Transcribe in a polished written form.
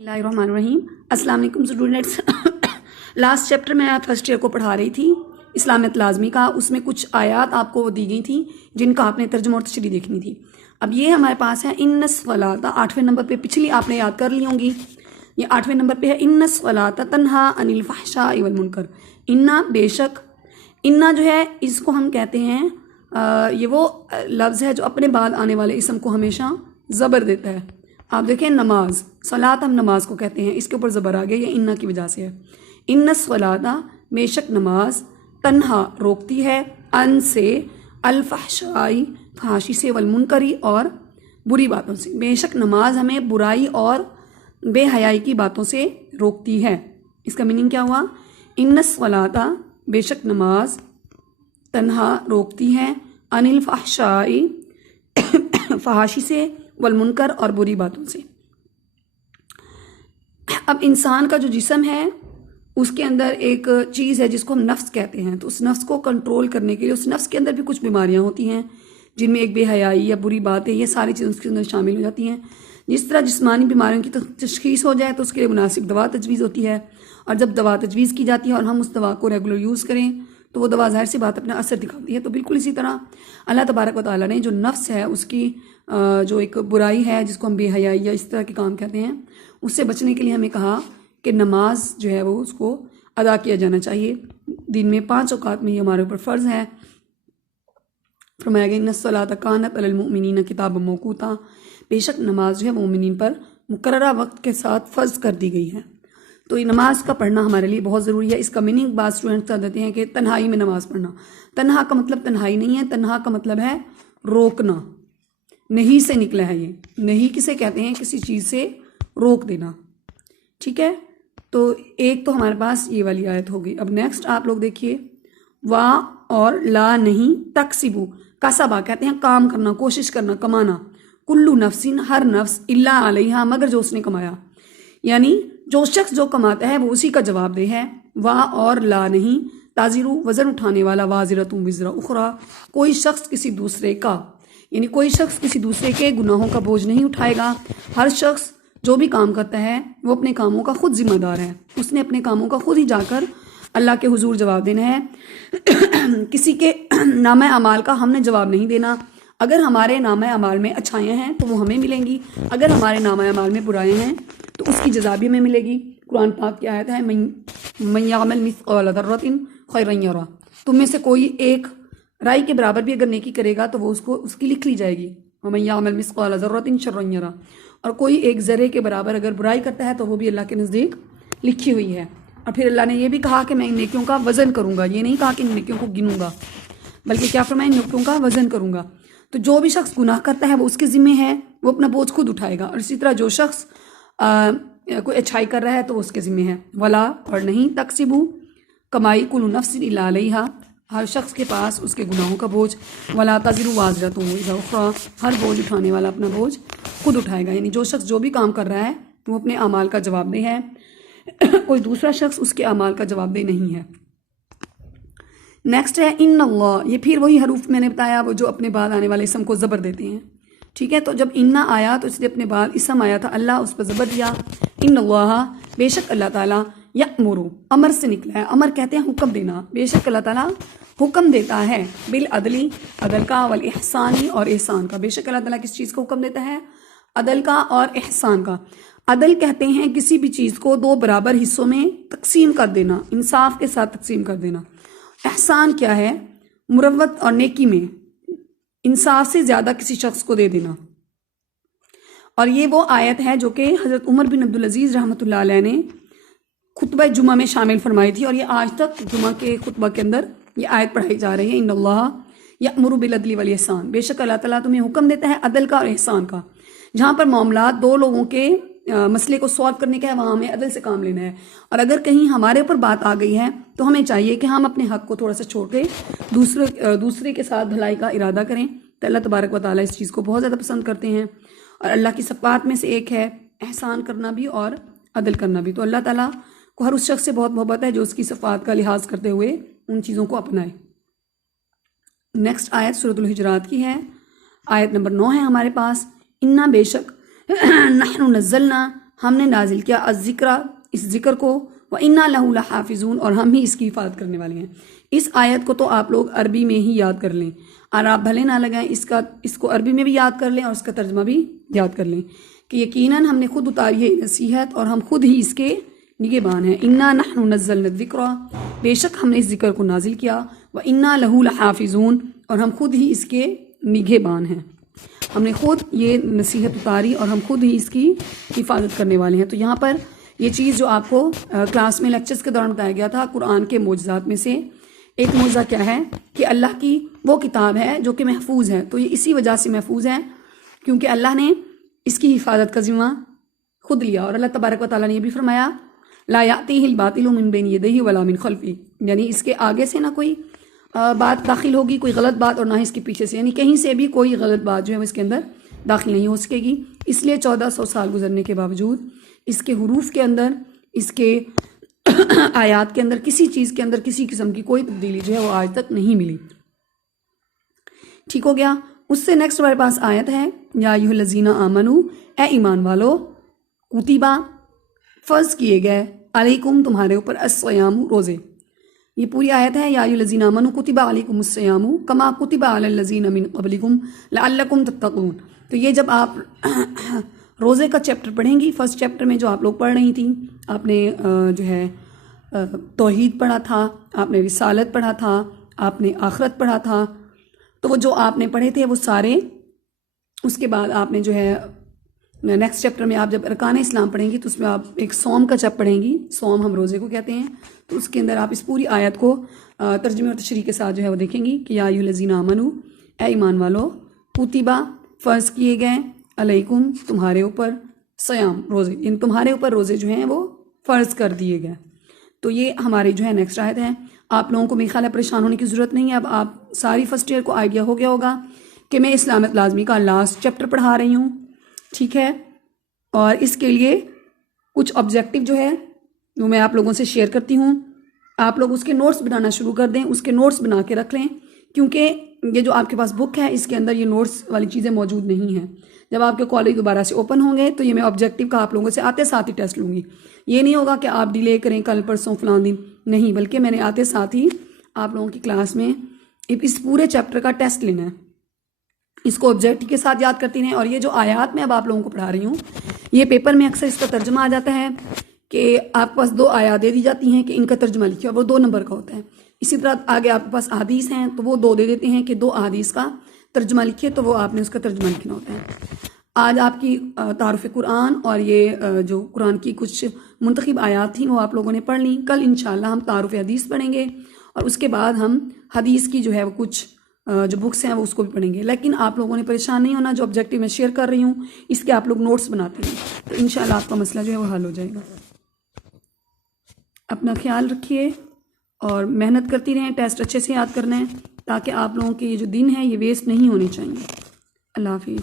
बिस्मिल्लाहिर्रहमानिर्रहीम। अस्सलाम वालेकुम स्टूडेंट्स। लास्ट चैप्टर में फर्स्ट ईयर को पढ़ा रही थी इस्लामियत लाजमी का। उसमें कुछ आयात आपको दी गई थी जिनका आपने तर्जुमा और तशरीह देखनी थी। अब ये हमारे पास है इन्नस वलाता, 8वें नंबर पे, पिछली आपने याद कर ली होंगी। ये 8वें नंबर पे है इन्नस वलाता तन्हा अनिल फहशाई वल मुनकर। इन्ना बेशक, इन्ना जो है इसको हम कहते हैं ये वो लफ्ज़ है जो अपने बाद आने वाले इसम को हमेशा ज़बर देता है। आप देखें नमाज, सलात हम नमाज को कहते हैं, इसके ऊपर ज़बर आ गया, ये इन्ना की वजह से है। इन्ना सलाता बेशक नमाज, तन्हा रोकती है, अन से, अल-फहशाई फहाशी से, वल मुनकरी और बुरी बातों से। बेशक नमाज हमें बुराई और बेहयाई की बातों से रोकती है। इसका मीनिंग क्या हुआ? इन्ना सलाता बेशक नमाज, तन्हा रोकती है, अनिल फहशाई फहाशी से, वल मुनकर और बुरी बातों से। अब इंसान का जो जिस्म है उसके अंदर एक चीज़ है जिसको हम नफ्स कहते हैं। तो उस नफ्स को कंट्रोल करने के लिए उस नफ्स के अंदर भी कुछ बीमारियां होती हैं जिनमें एक बेहयाई या बुरी बात है, ये सारी चीज़ें उसके अंदर शामिल हो जाती हैं। जिस तरह जिस्मानी बीमारियों की तशखीस हो जाए तो उसके लिए मुनासिब दवा तजवीज़ होती है, और जब दवा तजवीज़ की जाती है और हम उस दवा को रेगुलर यूज़ करें तो वो दवा ज़ाहिर सी बात अपना असर दिखाती है। तो बिल्कुल इसी तरह अल्लाह तबारक व तआला ने जो नफ्स है उसकी जो एक बुराई है जिसको हम बेहयाई या इस तरह के काम कहते हैं, उससे बचने के लिए हमें कहा कि नमाज जो है वो उसको अदा किया जाना चाहिए। दिन में 5 औकात में ये हमारे ऊपर फ़र्ज़ है। फरमाया गया इन्नस्सलात कानत अलल मुमिनीन किताबन मौक़ूता, बेशक नमाज जो है मोमिनीन पर मुकर्ररा वक्त के साथ फ़र्ज़ कर दी गई है। तो ये नमाज का पढ़ना हमारे लिए बहुत ज़रूरी है। इसका मीनिंग बाद स्टूडेंट्स कर देते हैं कि तन्हाई में नमाज पढ़ना। तन्हा का मतलब तन्हाई नहीं है, तन्हा का मतलब है रोकना। नहीं से निकला है ये। नहीं किसे कहते हैं? किसी चीज़ से रोक देना। ठीक है, तो एक तो हमारे पास ये वाली आयत होगी। अब नेक्स्ट आप लोग देखिए, वाह और ला नहीं, तकसिबू, कसबा कहते हैं काम करना, कोशिश करना, कमाना। कुल्लू नफ्सिन, हर नफ्स, इल्ला अलैहा, मगर जो उसने कमाया, यानी जो शख्स जो कमाता है वो उसी का जवाबदेह है। वाह और ला नहीं, ताजिरू वज़न उठाने वाला, वाजिरतुम विज़रा उखरा, कोई शख्स किसी दूसरे का, यानी कोई शख्स किसी दूसरे के गुनाहों का बोझ नहीं उठाएगा। हर शख्स जो भी काम करता है वो अपने कामों का खुद जिम्मेदार है। उसने अपने कामों का खुद ही जाकर अल्लाह के हुजूर जवाब देना है। किसी के नामा अमाल का हमने जवाब नहीं देना। अगर हमारे नामा अमाल में अच्छाइयाँ हैं तो वो हमें मिलेंगी, अगर हमारे नामा अमाल में बुराइयाँ हैं तो उसकी जज़ा भी हमें मिलेगी। कुरान पाक की आयत है, मन यअमल मिस्क़ाल ज़र्रतिन खैरन यरा, तुम में से कोई एक राई के बराबर भी अगर नेकी करेगा तो वो उसकी लिख ली जाएगी। मन यअमल मिस्क़ाल ज़र्रतिन शर्रन यरा, और कोई एक ज़र्रे के बराबर अगर बुराई करता है तो वो भी अल्लाह के नज़दीक लिखी हुई है। और फिर अल्लाह ने ये भी कहा कि मैं इन नेकियों का वज़न करूँगा। ये नहीं कहा कि इन नेकियों को गिनूंगा, बल्कि क्या फरमाया, इन नेकियों का वज़न करूँगा। तो जो भी शख्स गुनाह करता है वो उसके ज़िम्मे है, वो अपना बोझ खुद उठाएगा। और इसी तरह जो शख्स कोई अच्छाई कर रहा है तो वो उसके ज़िम्मे है। वला और नहीं, तकसिबू कमाई, कुल्लु नफ्सिन इल्ला अलैहा, हर शख्स के पास उसके गुनाहों का बोझ। वला तज़िरु वाज़िरतुम विज़रा उख़रा, हर बोझ उठाने वाला अपना बोझ खुद उठाएगा। यानी जो शख्स जो भी काम कर रहा है वो अपने अमाल का जवाबदेह है, कोई दूसरा शख्स उसके अमाल का जवाबदेह नहीं है। नेक्स्ट है इन्नल्लाह, ये फिर वही हरूफ मैंने बताया वो जो अपने बाद आने वाले इसम को ज़बर देते हैं। ठीक है, तो जब इन्ना आया तो इसलिए अपने बाद इसम आया था, अल्लाह उस पर ज़बर दिया। इन्नल्लाह बेशक अल्लाह ताला, यअमुरु अमर से निकला है, अमर कहते हैं हुक्म देना। बेशक अल्लाह ताला हुक्म देता है, बिल अदली, अदल का, वल एहसानी और एहसान का। बेशक अल्लाह ताला किस चीज़ का हुक्म देता है? अदल का और एहसान का। अदल कहते हैं किसी भी चीज़ को 2 बराबर हिस्सों में तकसीम कर देना, इंसाफ के साथ तकसीम कर देना। एहसान क्या है? मुरव्वत और नेकी में इंसाफ से ज़्यादा किसी शख्स को दे देना। और ये वो आयत है जो कि हज़रत उमर बिन अब्दुल अजीज़ रहमतुल्लाह अलैह ने खुतबा जुमा में शामिल फरमाई थी, और ये आज तक जुमा के खुतबा के अंदर ये आयत पढ़ाई जा रही है। इन्नल्लाह यअमुरु बिल अदली वल एहसान, बेशक अल्लाह ताला तुम्हें हुक्म देता है अदल का और एहसान का। जहाँ पर मामला 2 लोगों के मसले को सॉल्व करने का है वहाँ हमें अदल से काम लेना है। और अगर कहीं हमारे ऊपर बात आ गई है तो हमें चाहिए कि हम अपने हक को थोड़ा सा छोड़ के दूसरे के साथ भलाई का इरादा करें। तो अल्लाह तबारक व तआला इस चीज़ को बहुत ज़्यादा पसंद करते हैं, और अल्लाह की सिफ़ात में से एक है एहसान करना भी और अदल करना भी। तो अल्लाह ताला को हर उस शख्स से बहुत मोहब्बत है जो उसकी सिफ़ात का लिहाज करते हुए उन चीज़ों को अपनाए। नेक्स्ट आयत सूरतुल हुजरात की है, आयत नंबर 9 है हमारे पास। इन्ना बेशक नहनु नज़्ज़लना, हमने नाजिल किया अज़्ज़िक्रा, इस जिक्र को, व इन्ना लहू लहाफिज़ून, और हम ही इसकी हिफाजत करने वाले हैं। इस आयत को तो आप लोग अरबी में ही याद कर लें, और आप भले ना लगाएं, इसको अरबी में भी याद कर लें और इसका तर्जमा भी याद कर लें कि यकीनन हमने खुद उतारी है नसीहत और हम खुद ही इसके निगहबान हैं। इन्ना नहनु नज़्ज़लना ज़िक्रा, बेशक हमने इस जिक्र को नाजिल किया, व इन्ना लहू लहाफिज़ून, और हम खुद ही इसके निगहबान हैं। हमने खुद ये नसीहत उतारी और हम खुद ही इसकी हिफाजत करने वाले हैं। तो यहाँ पर ये चीज़ जो आपको क्लास में लेक्चर्स के दौरान बताया गया था, कुरान के मोजज़ात में से एक मोजा क्या है कि अल्लाह की वो किताब है जो कि महफूज है। तो ये इसी वजह से महफूज है क्योंकि अल्लाह ने इसकी हिफाजत का जिम्मा खुद लिया। और अल्लाह तबारक व तआला ने ये भी फरमाया ला यातिहिल बातिलु मिन बैनि यदैहि वला मिन खल्फी, यानी इसके आगे से ना कोई बात दाखिल होगी, कोई गलत बात, और ना ही इसके पीछे से, यानी कहीं से भी कोई गलत बात जो है वो इसके अंदर दाखिल नहीं हो सकेगी। इसलिए 1400 साल गुजरने के बावजूद इसके हुरूफ के अंदर, इसके आयात के अंदर, किसी चीज़ के अंदर किसी किस्म की कोई तब्दीली जो है वो आज तक नहीं मिली। ठीक हो गया। उससे नेक्स्ट हमारे पास आयत है या अय्युहल्लज़ीना आमनू, ए ईमान वालो, कुतिबा फ़र्ज किए गए, अलैकुम तुम्हारे ऊपर, अस्सियामु रोज़े। ये पूरी आयत है या अय्युहल्लज़ीना आमनू कुतिबा अलैकुमुस्सियामु कमा कुतिबा अलल्लज़ीना मिन क़ब्लिकुम लअल्लकुम तत्तक़ून। तो ये जब आप रोज़े का चैप्टर पढ़ेंगी, फर्स्ट चैप्टर में जो आप लोग पढ़ रही थी, आपने जो है तौहीद पढ़ा था, आपने रिसालत पढ़ा था, आपने आखरत पढ़ा था, तो वो जो आपने पढ़े थे वो सारे, उसके बाद आपने जो है नेक्स्ट चैप्टर में आप जब अरकान इस्लाम पढ़ेंगी तो उसमें आप एक सौम का चैप्टर पढ़ेंगी, सौम हम रोज़े को कहते हैं। तो उसके अंदर आप इस पूरी आयत को तर्जुमे और तशरीह के साथ जो है वो देखेंगी कि या अय्युहल्लज़ीना आमनू, ए ईमान वालो, कुतिबा फ़र्ज़ किए गए, अलैकुम तुम्हारे ऊपर, सयाम रोज़े, इन तुम्हारे ऊपर रोज़े जो हैं वो फ़र्ज़ कर दिए गए। तो ये हमारी जो है नेक्स्ट आयत है। आप लोगों को मेरे ख्याल है परेशान होने की ज़रूरत नहीं है। अब आप सारी फर्स्ट ईयर को आइडिया हो गया होगा कि मैं इस्लामिक लाज़मी का लास्ट चैप्टर पढ़ा रही हूँ, ठीक है। और इसके लिए कुछ ऑब्जेक्टिव जो है वो मैं आप लोगों से शेयर करती हूँ। आप लोग उसके नोट्स बनाना शुरू कर दें, उसके नोट्स बना के रख लें, क्योंकि ये जो आपके पास बुक है इसके अंदर ये नोट्स वाली चीज़ें मौजूद नहीं हैं। जब आपके कॉलेज दोबारा से ओपन होंगे तो ये मैं ऑब्जेक्टिव का आप लोगों से आते साथ ही टेस्ट लूँगी। ये नहीं होगा कि आप डिले करें कल परसों फलां दिन, नहीं, बल्कि मैंने आते साथ ही आप लोगों की क्लास में इस पूरे चैप्टर का टेस्ट लेना है। इसको ऑब्जेक्टिव के साथ याद करती रहें। और ये जो आयात मैं अब आप लोगों को पढ़ा रही हूँ, ये पेपर में अक्सर इसका तर्जमा आ जाता है कि आपके पास 2 आयात दे दी जाती हैं कि इनका तर्जमा लिखिए, और वो 2 नंबर का होता है। इसी तरह आगे आपके पास अहादीस हैं तो वो 2 दे देते हैं कि 2 अहादीस का तर्जमा लिखिए, तो वो आपने उसका तर्जमा लिखना होता है। आज आपकी तारुफ़ कुरान और ये जो कुरान की कुछ मुंतखब आयात थी वो आप लोगों ने पढ़ ली। कल इंशाल्लाह हम तारुफ़ हदीस पढ़ेंगे और उसके बाद हम हदीस की जो है वो कुछ जो बुक्स हैं वो उसको भी पढ़ेंगे। लेकिन आप लोगों ने परेशान नहीं होना, जो ऑब्जेक्टिव मैं शेयर कर रही हूँ इसके आप लोग नोट्स बनाते हैं, तो इंशाल्लाह आपका मसला जो है वो हल हो जाएगा। अपना ख्याल रखिए और मेहनत करती रहें, टेस्ट अच्छे से याद करना है ताकि आप लोगों के ये जो दिन है ये वेस्ट नहीं होने चाहिए। अल्लाह हाफिज़।